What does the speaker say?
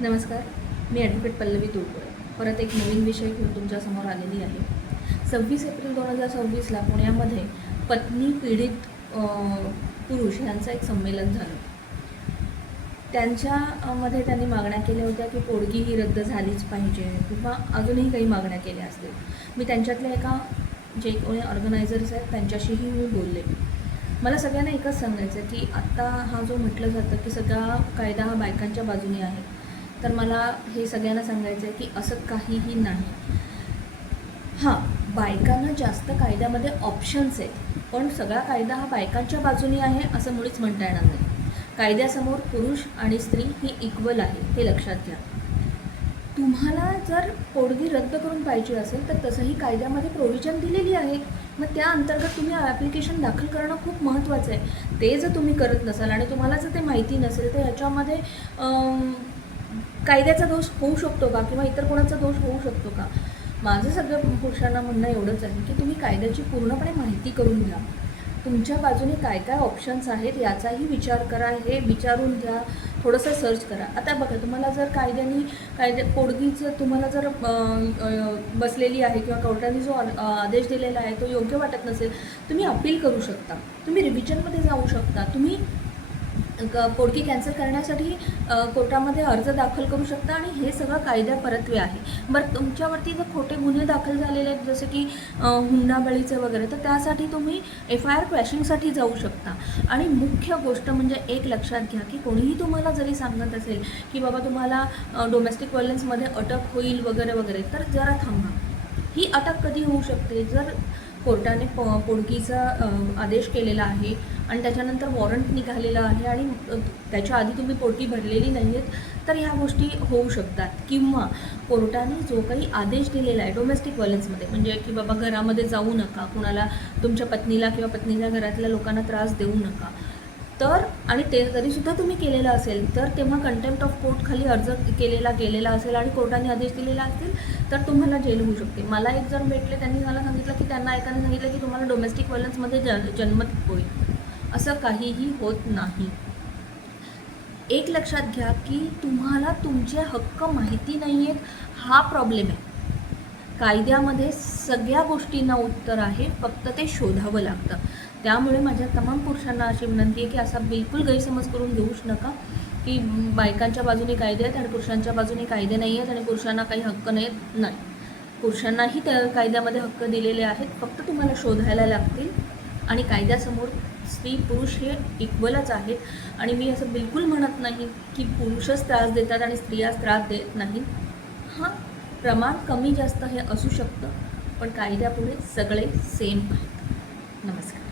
नमस्कार. मी ॲडव्होकेट पल्लवी तुळपुरे परत एक नवीन विषय घेऊन तुमच्यासमोर आलेली आहे. 26 एप्रिल 2026ला पुण्यामध्ये पत्नी पीडित पुरुष यांचं एक संमेलन झालं. त्यांच्यामध्ये त्यांनी मागण्या केल्या होत्या की पोडगी ही रद्द झालीच पाहिजे किंवा अजूनही काही मागण्या केल्या असतील. मी त्यांच्यातल्या एका जे कोणी ऑर्गनायझर्स आहेत त्यांच्याशीही मी बोलले. मला सगळ्यांना एकच सांगायचं की आत्ता हा जो म्हटलं जातं की सगळा कायदा हा बायकांच्या बाजूने आहे, तर मला हे सगळ्यांना सांगायचं आहे की असं काहीही नाही. हां, बायकांना जास्त कायद्यामध्ये ऑप्शन्स आहेत, पण सगळा कायदा हा बायकांच्या बाजूने आहे असं मुळीच म्हणता येणार नाही. कायद्यासमोर पुरुष आणि स्त्री ही इक्वल आहे, हे लक्षात घ्या. तुम्हाला जर पोडगी रद्द करून पाहिजे असेल तर तसंही कायद्यामध्ये प्रोव्हिजन दिलेली आहे. मग त्या अंतर्गत तुम्ही ॲप्लिकेशन दाखल करणं खूप महत्त्वाचं आहे. ते जर तुम्ही करत नसाल आणि तुम्हाला जर ते माहिती नसेल तर ह्याच्यामध्ये कायद्याचा दोष होऊ शकतो का किंवा इतर कोणाचा दोष होऊ शकतो का? माझं सगळं पुरुषांना म्हणणं एवढंच आहे की तुम्ही कायद्याची पूर्णपणे माहिती करून घ्या. तुमच्या बाजूने काय काय ऑप्शन्स आहेत याचाही विचार करा, हे विचारून घ्या, थोडंसं सर्च करा. आता बघा, तुम्हाला जर पोडगीचं तुम्हाला जर बसलेली आहे किंवा कोर्टाने जो आदेश दिलेला आहे तो योग्य वाटत नसेल, तुम्ही अपील करू शकता, तुम्ही रिव्हिजनमध्ये जाऊ शकता, तुम्ही पोडगी कॅन्सल करण्यासाठी कोर्टामध्ये अर्ज दाखल करू शकता आणि हे सगळं कायद्यापरत्वे आहे. बरं, तुमच्यावरती जर खोटे गुन्हे दाखल झालेले आहेत जसे की हुंडाबळीचे वगैरे, तर त्यासाठी तुम्ही FIR क्रॅशिंगसाठी जाऊ शकता. आणि मुख्य गोष्ट म्हणजे एक लक्षात घ्या की कोणीही तुम्हाला जरी सांगत असेल की बाबा तुम्हाला डोमेस्टिक व्हायलन्समध्ये अटक होईल वगैरे वगैरे, तर जरा थांबा. ही अटक कधी होऊ शकते? जर कोर्टाने पोडगीचा आदेश केलेला आहे आणि त्याच्यानंतर वॉरंट निघालेलं आहे आणि त्याच्या आधी तुम्ही पोडगी भरलेली नाही आहेत, तर ह्या गोष्टी होऊ शकतात. किंवा कोर्टाने जो काही आदेश दिलेला आहे डोमेस्टिक व्हायलन्समध्ये, म्हणजे की बाबा घरामध्ये जाऊ नका, कुणाला तुमच्या पत्नीला किंवा पत्नीच्या घरातल्या लोकांना त्रास देऊ नका, तर आणि ते तरीसुद्धा तुम्ही केलेलं असेल तर तेव्हा कंटेम्प्ट ऑफ कोर्ट खाली अर्ज गेलेला असेल आणि कोर्टाने आदेश दिलेला असेल तर तुम्हाला जेल होऊ शकते. मला एक जण भेटले, त्यांनी मला सांगितलं की त्यांना एकाने सांगितलं की तुम्हाला डोमेस्टिक व्हायलन्समध्ये जन्मत होईल. असं काहीही होत नाही. एक लक्षात घ्या की तुम्हाला तुमचे हक्क माहिती नाही आहेत, हा प्रॉब्लेम आहे. कायद्यामध्ये सगळ्या गोष्टींना उत्तर आहे, फक्त ते शोधावं लागतं. त्यामुळे माझ्या तमाम पुरुषांना अशी विनंती आहे की असा बिलकुल गैरसमज करून घेऊच नका की बायकांच्या बाजूने कायदे आहेत आणि पुरुषांच्या बाजूने कायदे नाही आहेत आणि पुरुषांना काही हक्क नाही आहेत. नाही, पुरुषांनाही त्या कायद्यामध्ये हक्क दिलेले आहेत, फक्त तुम्हाला शोधायला लागतील. आणि कायद्यासमोर स्त्री पुरुष हे इक्वलच आहेत. आणि मी असं बिलकुल म्हणत नाही की पुरुषच त्रास देतात आणि स्त्रियाच त्रास देत नाहीत. हां, प्रमाण कमी जास्त हे असू शकतं, पण कायद्यापुढे सगळे सेम आहेत. नमस्कार.